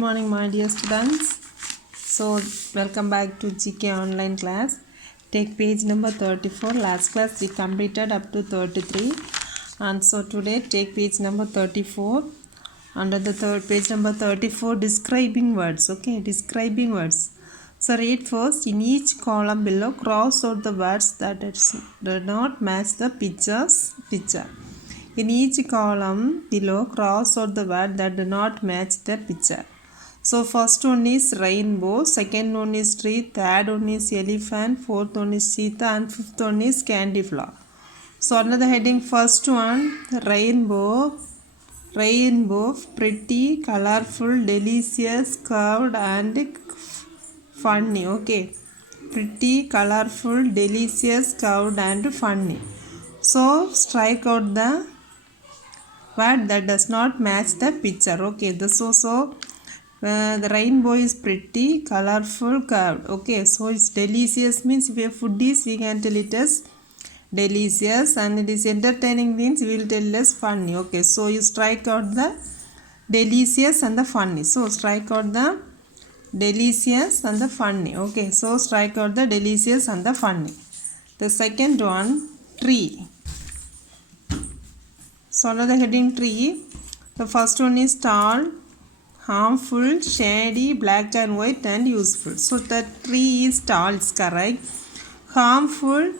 morning, my dear students. So welcome back to GK online class. Take page number 34. Last class we completed up to 33, and so today take page number 34. Under the third page number 34, describing words. Okay, describing words. So read first. In each column below, cross out the words that do not match the picture. In each column below, cross out the word that do not match the picture. So first one is rainbow, second one is tree, third one is elephant, fourth one is cheetah, and fifth one is candy flower. So under the heading first one, rainbow, pretty, colorful, delicious, curved, and funny. Okay, pretty, colorful, delicious, curved, and funny. So strike out the word that does not match the picture. Okay, the rainbow is pretty, colorful, curved. Okay, so it's delicious means if a food is, we can tell it as delicious, and it is entertaining means we will tell as funny. Okay, so you strike out the delicious and the funny. So strike out the delicious and the funny. Okay, so strike out the delicious and the funny. The second one, tree. So under the heading tree, the first one is tall, harmful, shady, black and white, and useful. So the tree is tall, is correct. Harmful,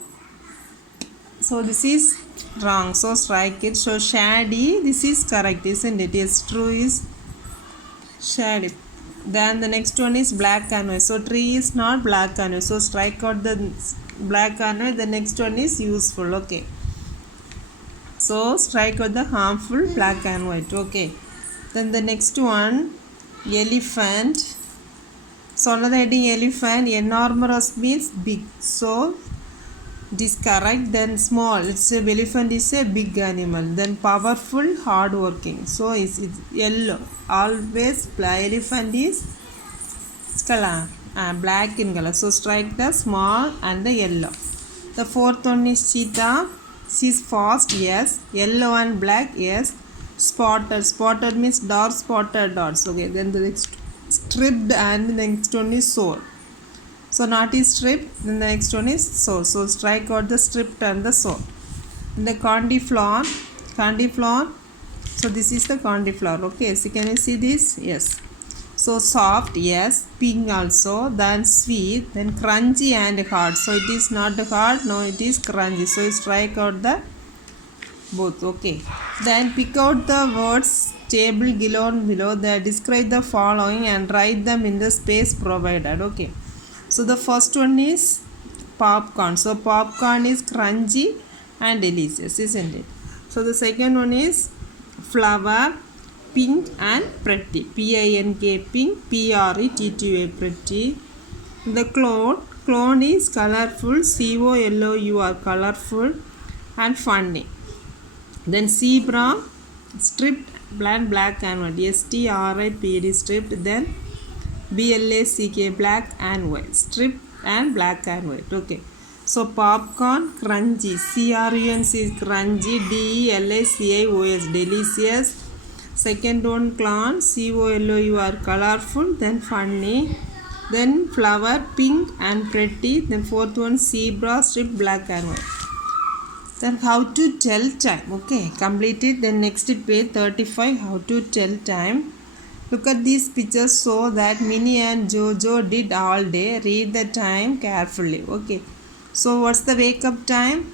so this is wrong, so strike it. So shady, this is correct, isn't it? Yes, true is shady. Then the next one is black and white. So tree is not black and white, so strike out the black and white. The next one is useful. Okay, so strike out the harmful, black and white. Okay, then the next one, elephant. So another heading, elephant, enormous means big, so it is correct. Then small, it's a elephant is a big animal. Then powerful, hard working, so it's yellow. Always elephant is color black in color, so strike the small and the yellow. The fourth one is cheetah. She is fast, yes. Yellow and black, yes. Spotted means dark spotted dots. Okay, then the next stripped, and the next one is sore. So not is stripped, then the next one is sore. So strike out the stripped and the sore. And the cauliflower. So this is the cauliflower. Okay, so can you see this? Yes. So soft, yes. Pink also. Then sweet. Then crunchy and hard. So it is not hard. No, it is crunchy. So strike out the both. Okay. Then pick out the words table below that describe the following and write them in the space provided. Okay. So the first one is popcorn. So popcorn is crunchy and delicious, isn't it? So the second one is flower, pink and pretty. P-I-N-K, pink, P-R-E-T-T-Y, pretty. The clone is colorful, C-O-L-O-U-R, colorful and funny. Then zebra, stripped, black and white, S-T-R-I-P-D, stripped. Then B-L-A-C-K, black and white, stripped and black and white. Okay, so popcorn, crunchy, C-R-U-N-C is crunchy, D-E-L-A-C-I-O-S, delicious. Second one, clown, C-O-L-O-U-R, colorful, then funny. Then flower, pink and pretty. Then fourth one, zebra, stripped, black and white. Then how to tell time. Okay, complete it. Then next page 35, how to tell time. Look at these pictures so that Minnie and Jojo did all day. Read the time carefully. Okay, so what's the wake up time?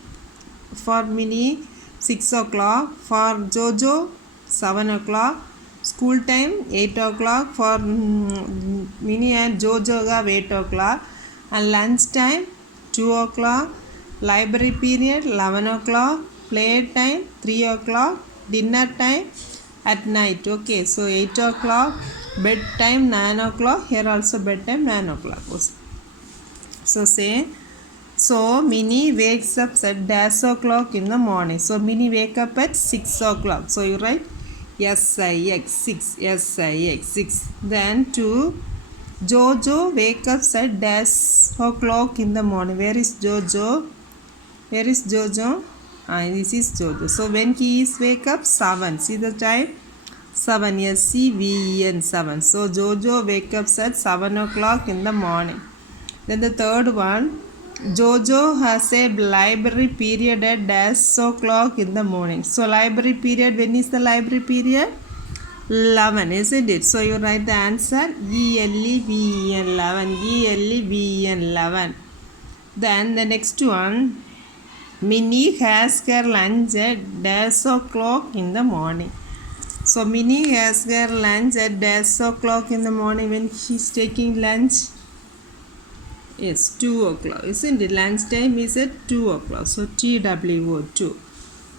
For Minnie, 6 o'clock. For Jojo, 7 o'clock. School time, 8 o'clock. For Minnie and Jojo, 8 o'clock. And lunch time, 2 o'clock. Library period, 11 o'clock. Play time, 3 o'clock. Dinner time at night. Okay, so 8 o'clock. Bedtime, 9 o'clock. Here also bedtime, 9 o'clock. So say, so Minnie wakes up at dash o'clock in the morning. So Minnie wake up at 6 o'clock. So you write S-I-X, 6, S-I-X, 6. Then 2, Jojo wake up at dash o'clock in the morning. Where is Jojo? This is Jojo. So when he is wake up, 7. See the time? 7, S-E-V-E-N, 7. So Jojo wakes up at 7 o'clock in the morning. Then the third one, Jojo has a library period at dash o'clock in the morning. So library period, when is the library period? 11, isn't it? So you write the answer E-L-E-V-E-N, 11. E-L-E-V-E-N, 11. Then the next one, Minnie has her lunch at dash o'clock in the morning. So Minnie has her lunch at dash o'clock in the morning. When she's taking lunch? Yes, 2 o'clock. Isn't it? Lunch time is at 2 o'clock. So TWO, 2.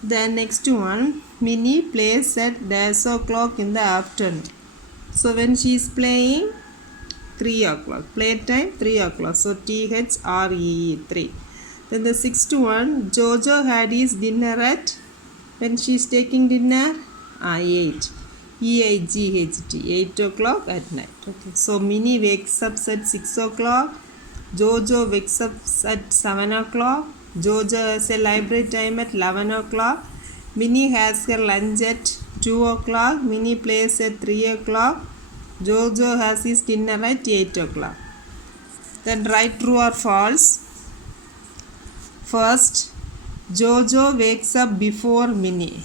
Then next one, Minnie plays at dash o'clock in the afternoon. So when she is playing, 3 o'clock. Playtime, 3 o'clock. So THREE, 3. Then the sixth one, Jojo had his dinner at, when she is taking dinner, 8. E-I-G-H-T, 8 o'clock at night. Okay. So Minnie wakes up at 6 o'clock. Jojo wakes up at 7 o'clock. Jojo has a library time at 11 o'clock. Minnie has her lunch at 2 o'clock. Minnie plays at 3 o'clock. Jojo has his dinner at 8 o'clock. Then write true or false. First, Jojo wakes up before Minnie.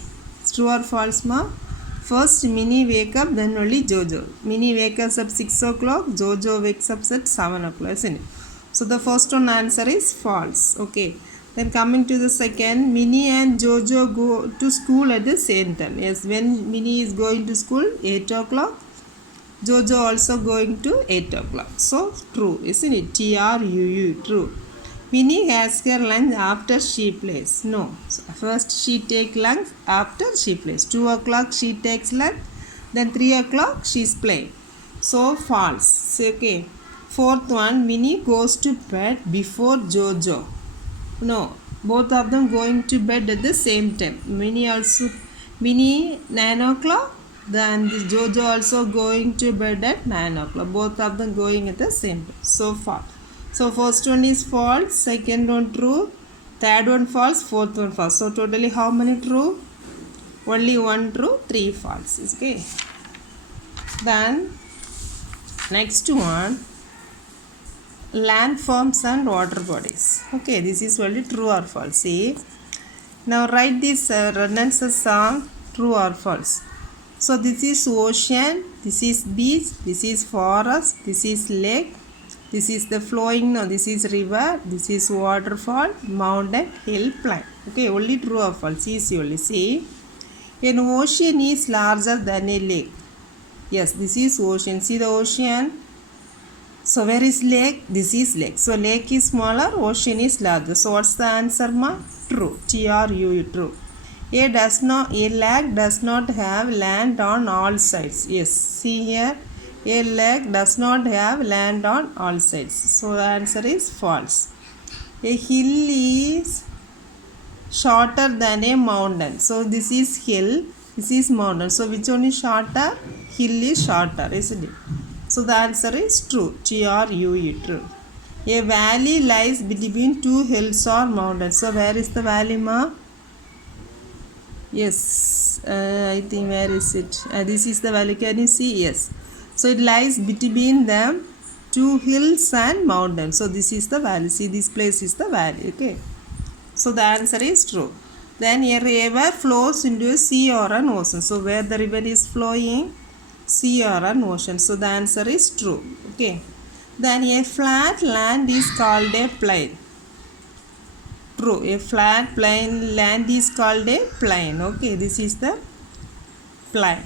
True or false, ma? First, Minnie wake up, then only Jojo. Minnie wakes up 6 o'clock. Jojo wakes up at 7 o'clock, isn't it? So the first one answer is false. Okay. Then coming to the second, Minnie and Jojo go to school at the same time. Yes, when Minnie is going to school, 8 o'clock. Jojo also going to 8 o'clock. So true, isn't it? T-R-U-U, true. Minnie has her lunch after she plays. No. So first she takes lunch after she plays. 2 o'clock she takes lunch. Then 3 o'clock she is playing. So false. Okay. Fourth one, Minnie goes to bed before Jojo. No. Both of them going to bed at the same time. Minnie 9 o'clock. Then Jojo also going to bed at 9 o'clock. Both of them going at the same time. So false. So first one is false, second one true, third one false, fourth one false. So totally how many true? Only one true, 3 false. Okay. Then next one, landforms and water bodies. Okay, this is only true or false. See. Now write this Renaissance song, true or false. So this is ocean, this is beach, this is forest, this is lake. This is the flowing, no, this is river, this is waterfall, mountain, hill, plain. Okay, only true or false, easy only. See, an ocean is larger than a lake. Yes, this is ocean. See the ocean. So where is lake? This is lake. So lake is smaller, ocean is larger. So what's the answer, ma? True. T-R-U, true. A lake does not have land on all sides. Yes, see here. A lake does not have land on all sides. So the answer is false. A hill is shorter than a mountain. So this is hill, this is mountain. So which one is shorter? Hill is shorter, isn't it? So the answer is true. T-R-U-E, true. A valley lies between two hills or mountains. So where is the valley, ma? Yes, I think where is it? This is the valley. Can you see? Yes. So it lies between them two hills and mountains. So this is the valley. See, this place is the valley. Okay. So the answer is true. Then a river flows into a sea or an ocean. So where the river is flowing? Sea or an ocean. So the answer is true. Okay. Then a flat land is called a plain. True. A flat plain land is called a plain. Okay. This is the plain.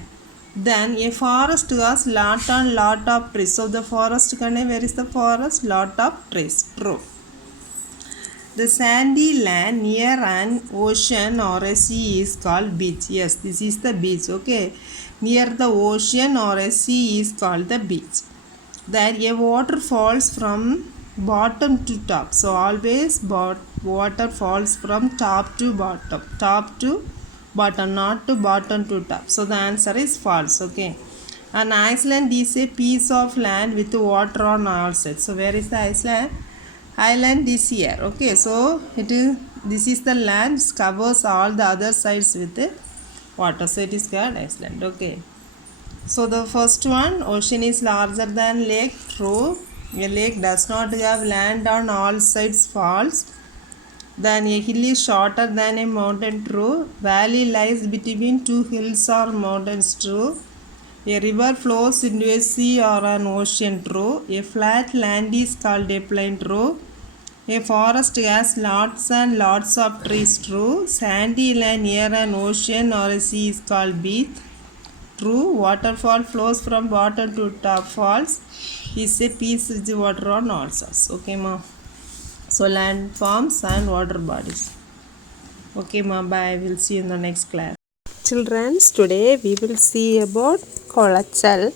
Then a forest has lot of trees. So the forest, where is the forest? Lot of trees. True. The sandy land near an ocean or a sea is called beach. Yes, this is the beach. Okay. Near the ocean or a sea is called the beach. Then a water falls from bottom to top. So always water falls from top to bottom. Top to bottom, not to bottom to top. So the answer is false. Okay. An island is a piece of land with water on all sides. So where is the Iceland? Island is here. Okay. So this is the land, covers all the other sides with the water. So it is called Iceland. Okay. So the first one, ocean is larger than lake. True. A lake does not have land on all sides. False. Then a hill is shorter than a mountain. True. Valley lies between two hills or mountains. True. A river flows into a sea or an ocean. True. A flat land is called a plain. True. A forest has lots and lots of trees. True. Sandy land near an ocean or a sea is called beach. True. Waterfall flows from bottom to top. False. Is a piece of the water on all sides. Okay, ma. So landforms and water bodies. Okay, ma. Bye. We'll see you in the next class. Children, today we will see about Kolachal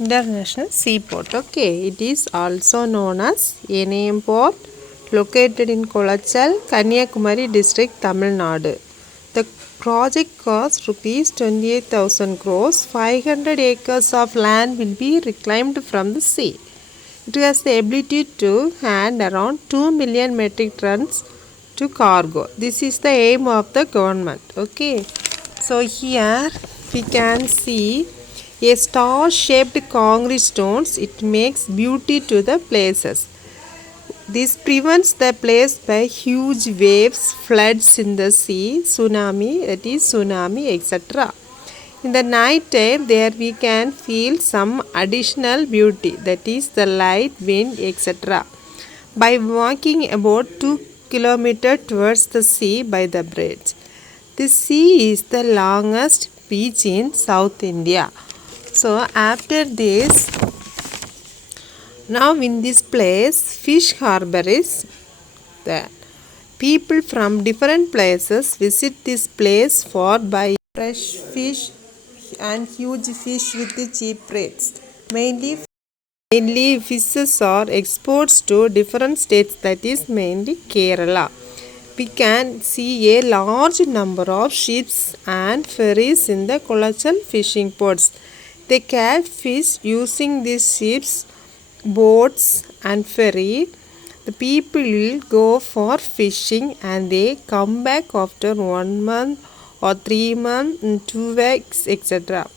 International Seaport. Okay, it is also known as NAM Port, located in Kolachal, Kanyakumari district, Tamil Nadu. The project cost rupees 28,000 crores. 500 acres of land will be reclaimed from the sea. It has the ability to handle around 2 million metric tons to cargo. This is the aim of the government. Okay. So here we can see a star-shaped concrete stones. It makes beauty to the places. This prevents the place by huge waves, floods in the sea, tsunami, etc. In the night time, there we can feel some additional beauty, that is the light, wind, etc. by walking about 2 kilometers towards the sea by the bridge. The sea is the longest beach in South India. So after this, now in this place, fish harbor is there. People from different places visit this place for buying fresh fish and huge fish with cheap rates. Mainly fishes are exports to different states, that is mainly Kerala. We can see a large number of ships and ferries in the Kolachal fishing ports. They catch fish using these ships, boats and ferry. The people will go for fishing and they come back after 1 month or 3 months, 2 weeks, etc.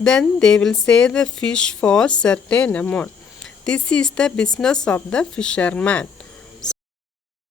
Then they will sell the fish for certain amount. This is the business of the fisherman.